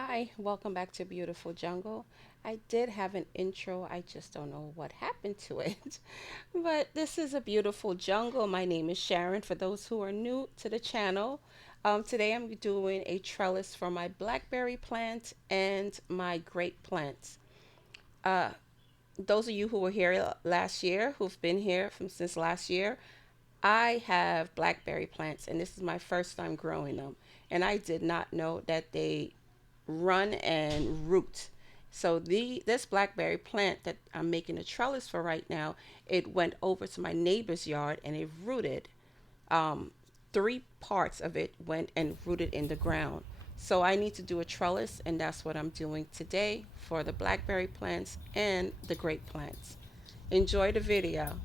Hi, welcome back to Beautiful Jungle. I did have an intro, I just don't know what happened to it. But this is a beautiful jungle. My name is Sharon for those who are new to the channel. Today I'm doing a trellis for my blackberry plant and my grape plants. Uh, those of you who were here last year, who've been here from since last year, I have blackberry plants and this is my first time growing them. And I did not know that they run and root. So this blackberry plant that I'm making a trellis for right now, it went over to my neighbor's yard and it rooted. Um, three parts of it went and rooted in the ground. So I need to do a trellis, and that's what I'm doing today for the blackberry plants and the grape plants. Enjoy the video.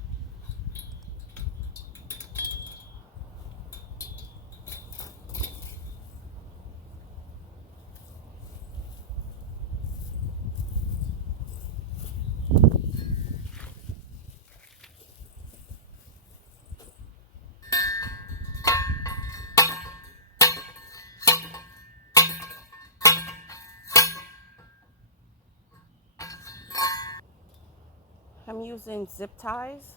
I'm using zip ties.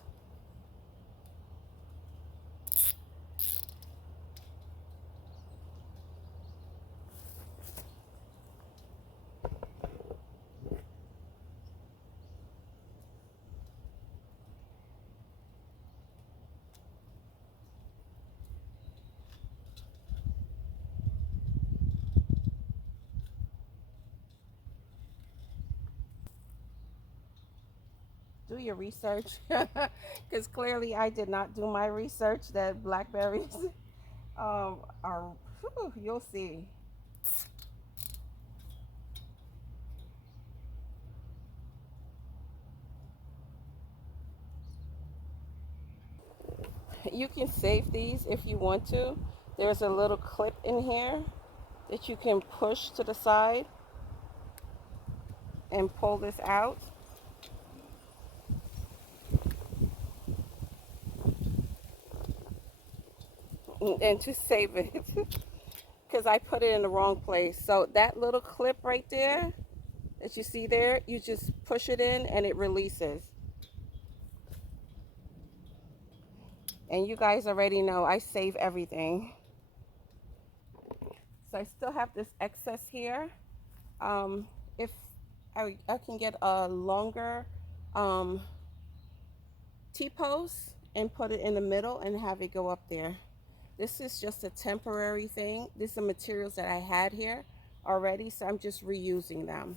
Do your research because clearly I did not do my research that blackberries are, whew, you'll see. You can save these if you want to. There's a little clip in here that you can push to the side and pull this out and to save it because I put it in the wrong place. So that little clip right there that you see there, you just push it in and it releases. And you guys already know I save everything. So I still have this excess here. If I can get a longer um, T-post and put it in the middle and have it go up there. This is just a temporary thing. These are materials that I had here already, so I'm just reusing them.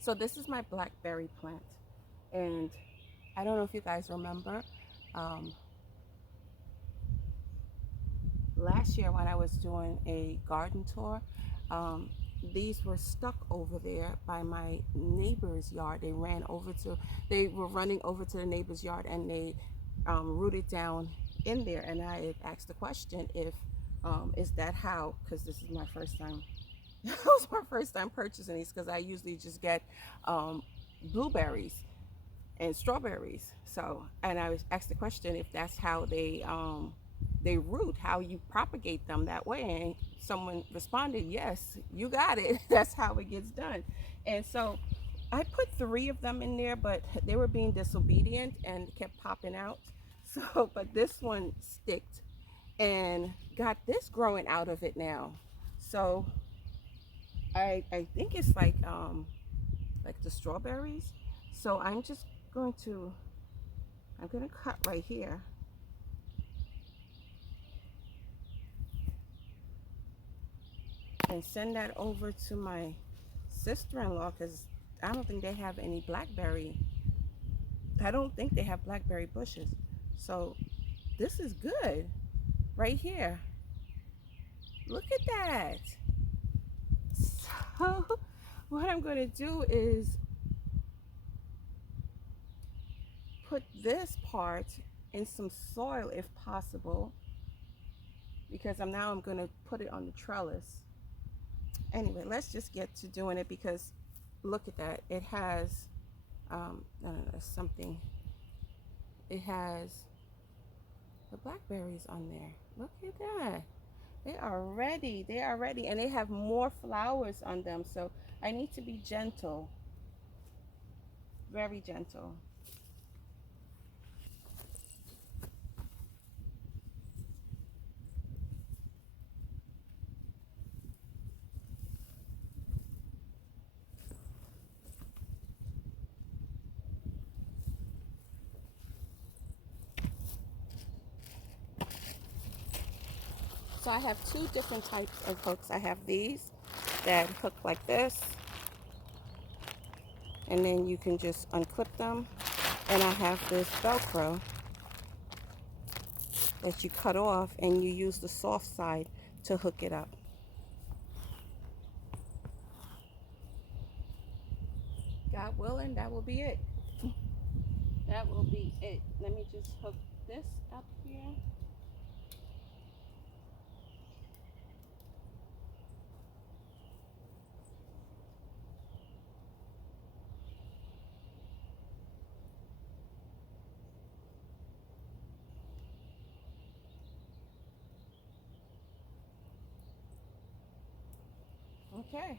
So this is my blackberry plant. And I don't know if you guys remember, um, last year when I was doing a garden tour, um, these were stuck over there by my neighbor's yard. They were running over to the neighbor's yard and they rooted down in there. And I asked the question if, is that how, because this is my first time, it was my first time purchasing these because I usually just get blueberries and strawberries. So, and I was asked the question if that's how they root, how you propagate them that way. And someone responded, "Yes, you got it. That's how it gets done." And so, I put three of them in there, but they were being disobedient and kept popping out. So, but this one sticked and got this growing out of it now. So I think it's like the strawberries. So I'm gonna cut right here and send that over to my sister-in-law because I don't think they have any blackberry. I don't think they have blackberry bushes. So this is good right here. Look at that. So what I'm gonna do is put this part in some soil if possible because I'm gonna put it on the trellis. Anyway, let's just get to doing it because look at that. It has I don't know, something. It has the blackberries on there. Look at that. They are ready. They are ready. And they have more flowers on them. So I need to be gentle. Very gentle. So I have two different types of hooks. I have these that hook like this, and then you can just unclip them. And I have this Velcro that you cut off and you use the soft side to hook it up. God willing, that will be it. That will be it. Let me just hook this up here. Okay.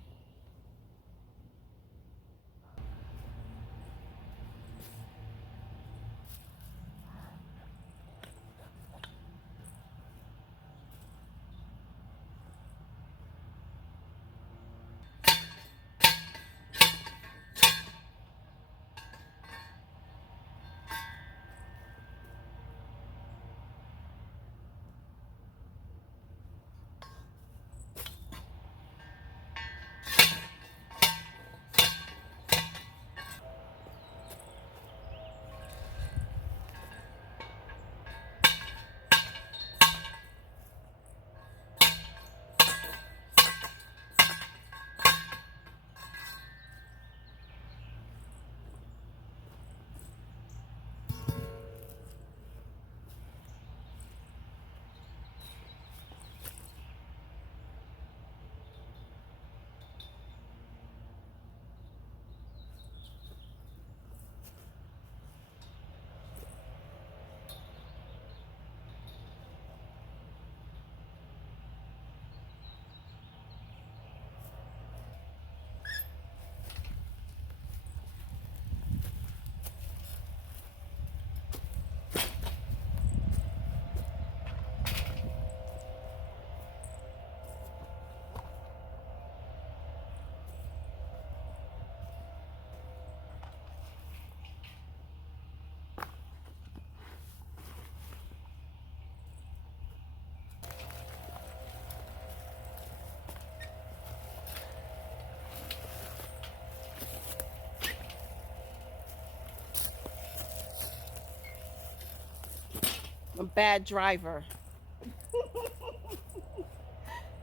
I'm a bad driver.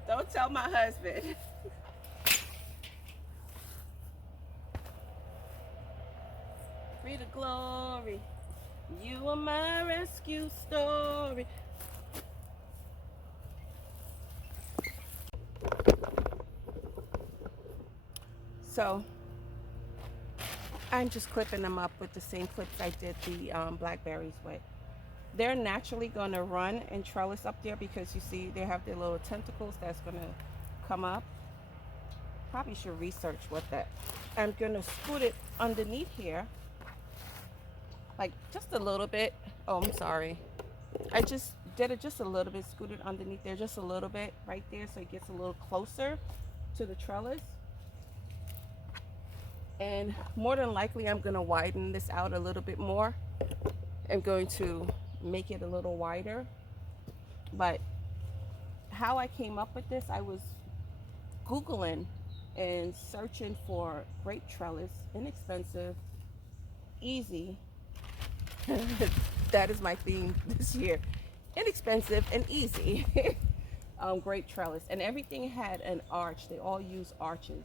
Don't tell my husband. Free the glory. You are my rescue story. So I'm just clipping them up with the same clips I did the blackberries with. They're naturally going to run and trellis up there because you see they have their little tentacles that's going to come up. Probably should research what that. I'm going to scoot it underneath here, like just a little bit. Oh, I'm sorry. I just did it just a little bit, scooted underneath there just a little bit right there so it gets a little closer to the trellis. And more than likely I'm going to widen this out a little bit more. I'm going to make it a little wider. But how I came up with this, I was Googling and searching for grape trellis, inexpensive, easy. That is my theme this year. Inexpensive and easy. Grape trellis. And everything had an arch. They all use arches.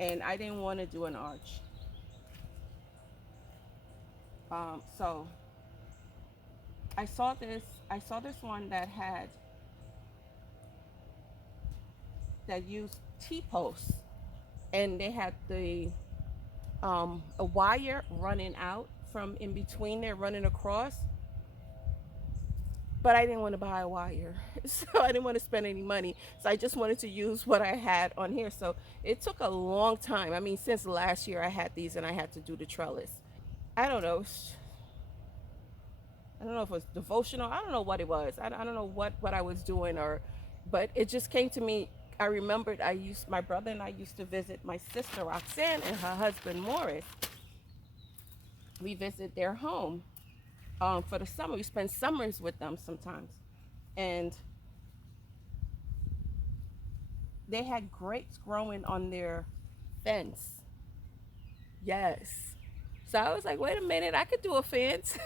And I didn't want to do an arch. So I saw this one that used T-posts, and they had a wire running out from in between there, running across. but I didn't want to buy a wire. So I didn't want to spend any money. So I just wanted to use what I had on here. So it took a long time. I mean, since last year I had these and I had to do the trellis. I don't know. I don't know if it was devotional. I don't know what it was. I don't know what I was doing, or, but it just came to me. I remembered my brother and I used to visit my sister Roxanne and her husband Morris. We visit their home for the summer. We spend summers with them sometimes. And they had grapes growing on their fence. Yes. So I was like, wait a minute, I could do a fence.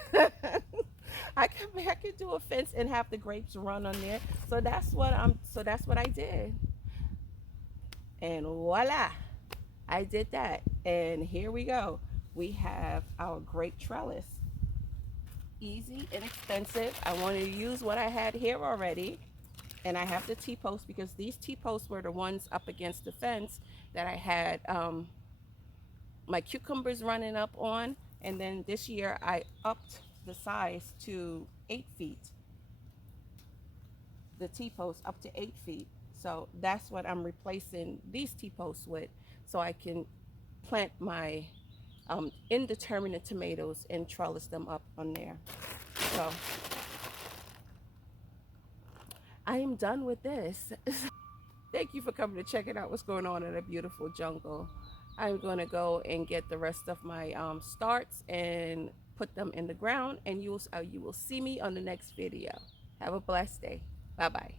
I could do a fence and have the grapes run on there. So that's what I did. And voila, I did that. And here we go. We have our grape trellis. Easy, inexpensive. I wanted to use what I had here already. And I have the T-posts because these T-posts were the ones up against the fence that I had my cucumbers running up on. And then this year I upped the size to 8 feet, the T-post up to 8 feet. So that's what I'm replacing these T-posts with, so I can plant my indeterminate tomatoes and trellis them up on there. So I am done with this. Thank you for coming to check it out, what's going on in a beautiful jungle. I'm going to go and get the rest of my starts and put them in the ground, and you will see me on the next video. Have a blessed day. Bye bye.